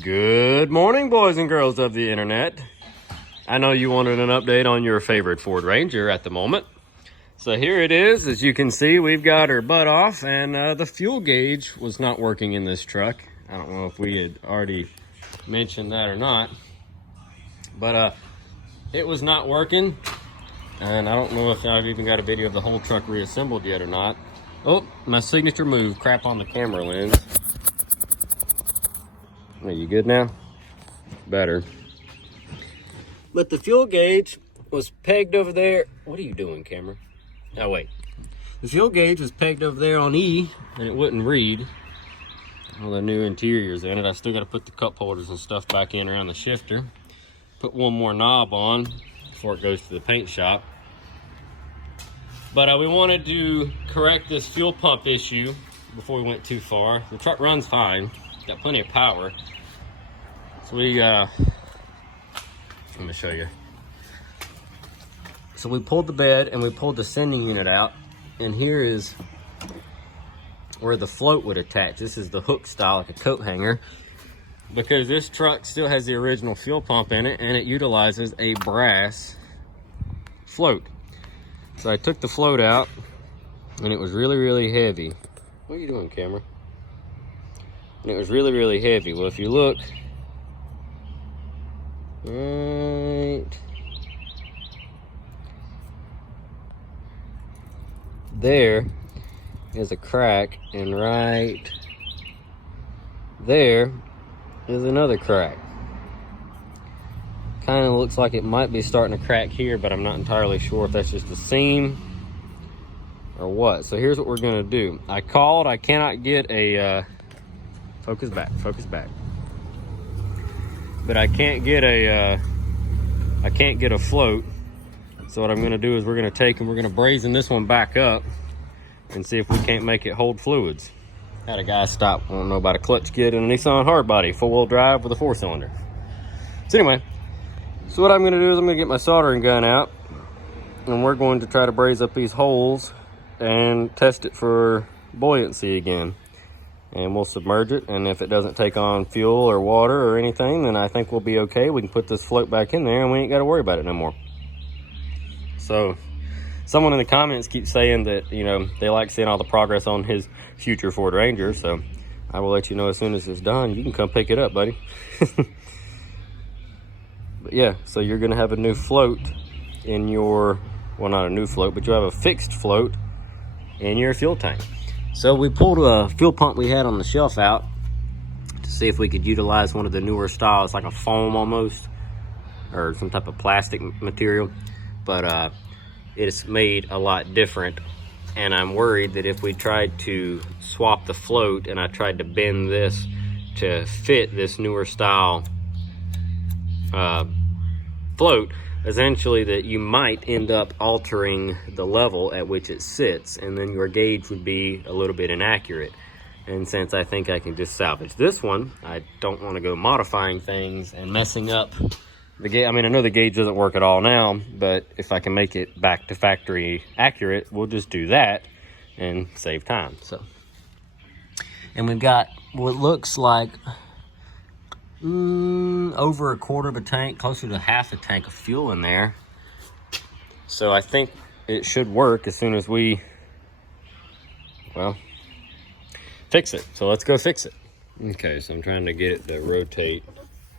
Good morning, boys and girls of the internet. I know you wanted an update on your favorite Ford Ranger at the moment. So here it is. As you can see, we've got her butt off, and the fuel gauge was not working in this truck. I don't know if we had already mentioned that or not, but it was not working. And I don't know if I've even got a video of the whole truck reassembled yet or not. Oh, my signature move, crap on the camera lens. Are you good now? Better. But the fuel gauge was pegged over there. What are you doing, camera? Oh, wait. The fuel gauge was pegged over there on E, and it wouldn't read. All the new interiors in it. I still got to put the cup holders and stuff back in around the shifter. Put one more knob on before it goes to the paint shop. But we wanted to correct this fuel pump issue before we went too far. The truck runs fine. Got plenty of power. So let me show you. So we pulled the bed and we pulled the sending unit out, and here is where the float would attach. This is the hook style, like a coat hanger, because this truck still has the original fuel pump in it, and it utilizes a brass float. So I took the float out, and it was really, really heavy. What are you doing, camera? And it was really, really heavy. Well, if you look right there is a crack, and right there is another crack. Kind of looks like it might be starting to crack here, but I'm not entirely sure if that's just a seam or what. So here's what we're gonna do. I cannot get a focus back, but I can't get a float. So what I'm gonna do is we're gonna take and we're gonna brazen this one back up and see if we can't make it hold fluids. Had a guy stop, I don't know about a clutch kit and a Nissan hardbody, 4-wheel drive with a 4-cylinder. So anyway, so what I'm gonna do is I'm gonna get my soldering gun out, and we're going to try to braze up these holes and test it for buoyancy again. And we'll submerge it, and if it doesn't take on fuel or water or anything, then I think we'll be okay. We can put this float back in there and we ain't gotta worry about it no more. So someone in the comments keeps saying that, you know, they like seeing all the progress on his future Ford Ranger, so I will let you know as soon as it's done. You can come pick it up, buddy. But yeah, so you're gonna have a new float in your, well, not a new float, but you have a fixed float in your fuel tank. So we pulled a fuel pump we had on the shelf out to see if we could utilize one of the newer styles, like a foam almost, or some type of plastic material, but it's made a lot different. And I'm worried that if we tried to swap the float and I tried to bend this to fit this newer style float, essentially that you might end up altering the level at which it sits, and then your gauge would be a little bit inaccurate. And since I think I can just salvage this one, I don't want to go modifying things and messing up the gauge. I mean, I know the gauge doesn't work at all now, but if I can make it back to factory accurate, we'll just do that and save time. So, and we've got what looks like over a quarter of a tank, closer to half a tank of fuel in there. So I think it should work as soon as we, well, fix it. So let's go fix it. Okay, so I'm trying to get it to rotate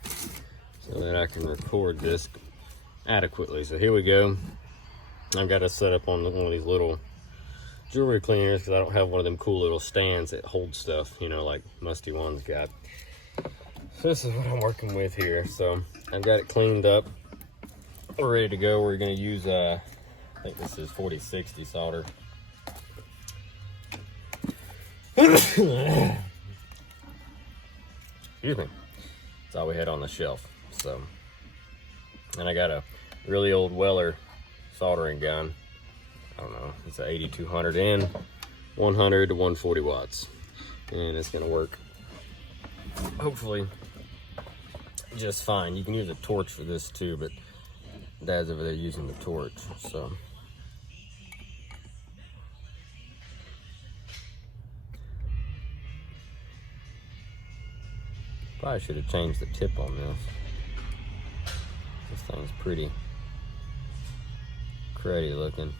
so that I can record this adequately. So here we go. I've got it set up on one of these little jewelry cleaners because I don't have one of them cool little stands that hold stuff, you know, like Musty One's got. So this is what I'm working with here. So I've got it cleaned up. We're ready to go. We're going to use, I think this is 4060 solder. Excuse me. That's all we had on the shelf. So, and I got a really old Weller soldering gun. I don't know. It's an 8200 in 100 to 140 watts. And it's going to work, hopefully, just fine. You can use a torch for this too, but Dad's over there using the torch, so. Probably should have changed the tip on this. This thing's pretty cruddy looking.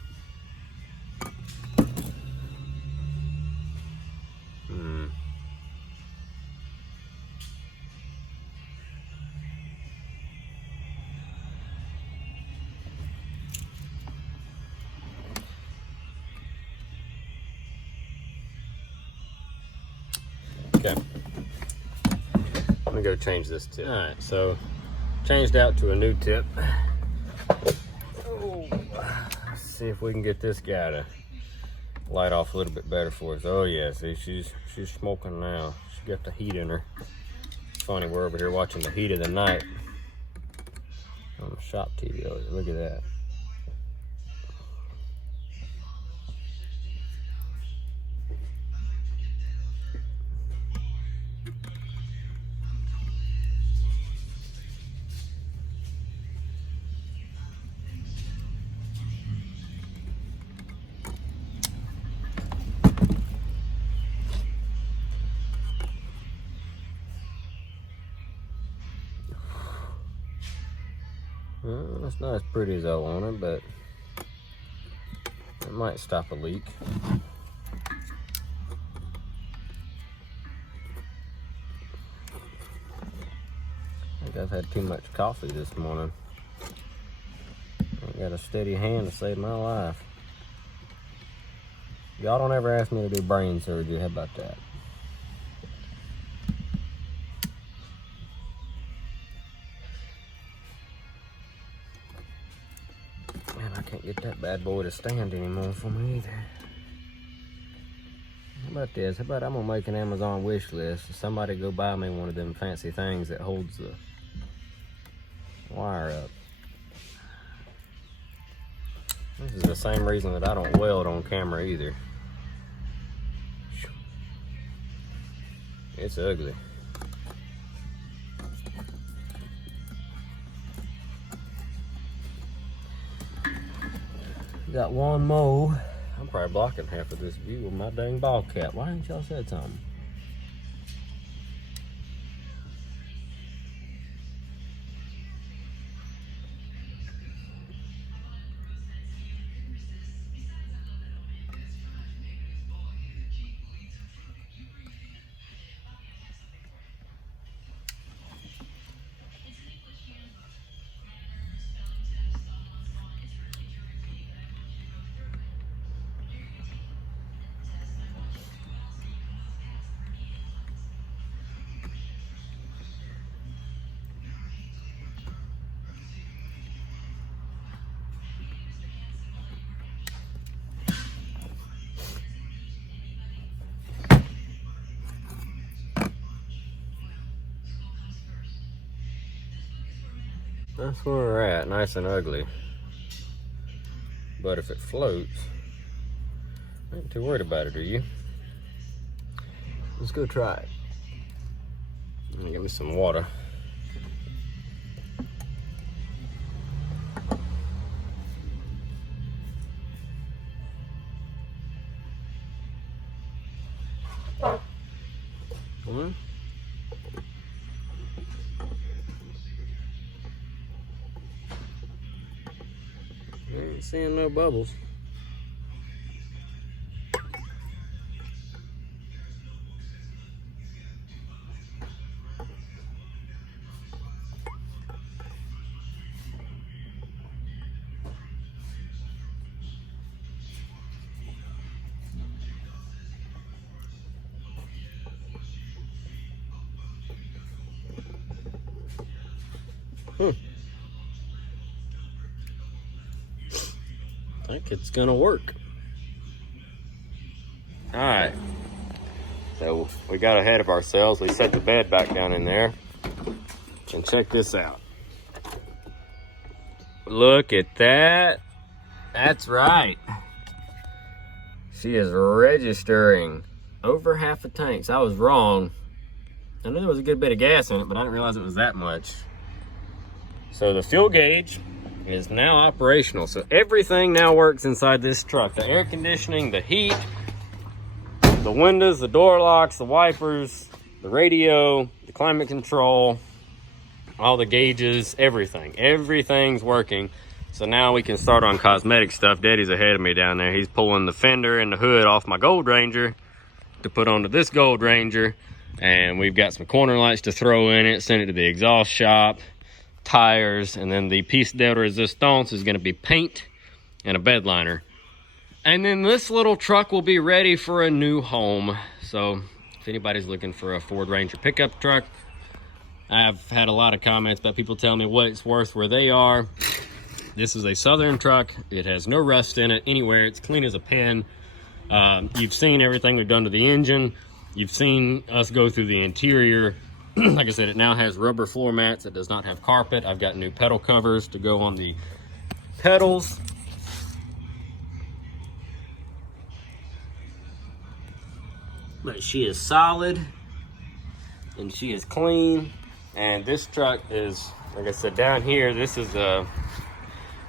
Okay, let me go change this tip. All right, so changed out to a new tip. Oh, let's see if we can get this guy to light off a little bit better for us. Oh yeah, see, she's smoking now. She got the heat in her. It's funny, we're over here watching the heat of the night on the shop TV. Look at that. Well, it's not as pretty as I wanted, but it might stop a leak. I think I've had too much coffee this morning. I got a steady hand to save my life. Y'all don't ever ask me to do brain surgery. How about that? Man, I can't get that bad boy to stand anymore for me either. How about this? How about I'm gonna make an Amazon wish list. Somebody go buy me one of them fancy things that holds the wire up. This is the same reason that I don't weld on camera either. It's ugly. Got one more. I'm probably blocking half of this view with my dang ball cap. Why didn't y'all say something? That's where we're at, nice and ugly. But if it floats, I ain't too worried about it, are you? Let's go try it. Give me some water. I ain't seeing no bubbles. I think it's gonna work. All right, so we got ahead of ourselves. We set the bed back down in there, and check this out. Look at that. That's right. She is registering over half a tank. So I was wrong. I knew there was a good bit of gas in it, but I didn't realize it was that much. So the fuel gauge is now operational. So everything now works inside this truck. The air conditioning, the heat, the windows, the door locks, the wipers, the radio, the climate control, all the gauges, everything. Everything's working. So now we can start on cosmetic stuff. Daddy's ahead of me down there. He's pulling the fender and the hood off my Gold Ranger to put onto this Gold Ranger. And we've got some corner lights to throw in it, send it to the exhaust shop, tires, and then the piece de resistance is going to be paint and a bed liner. And then this little truck will be ready for a new home. So if anybody's looking for a Ford Ranger pickup truck, I've had a lot of comments about people telling me what it's worth where they are. This is a Southern truck. It has no rust in it anywhere. It's clean as a pin. You've seen everything we've done to the engine. You've seen us go through the interior. Like I said, it now has rubber floor mats. It does not have carpet. I've got new pedal covers to go on the pedals. But she is solid and she is clean. And this truck is, like I said, down here, this is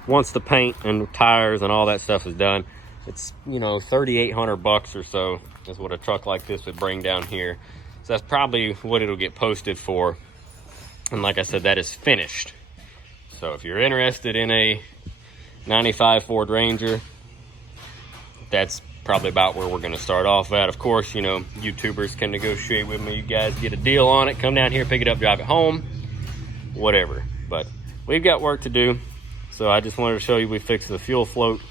once the paint and tires and all that stuff is done, it's, you know, $3,800 or so is what a truck like this would bring down here. So that's probably what it'll get posted for. And like I said, that is finished. So if you're interested in a 95 Ford Ranger, that's probably about where we're going to start off at. Of course, you know, YouTubers can negotiate with me. You guys get a deal on it. Come down here, pick it up, drive it home, whatever. But we've got work to do. So I just wanted to show you we fixed the fuel float.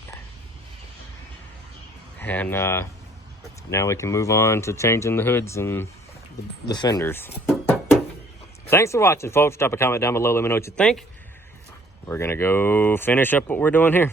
And now we can move on to changing the hoods and the fenders. Thanks for watching, folks. Drop a comment down below. Let me know what you think. We're going to go finish up what we're doing here.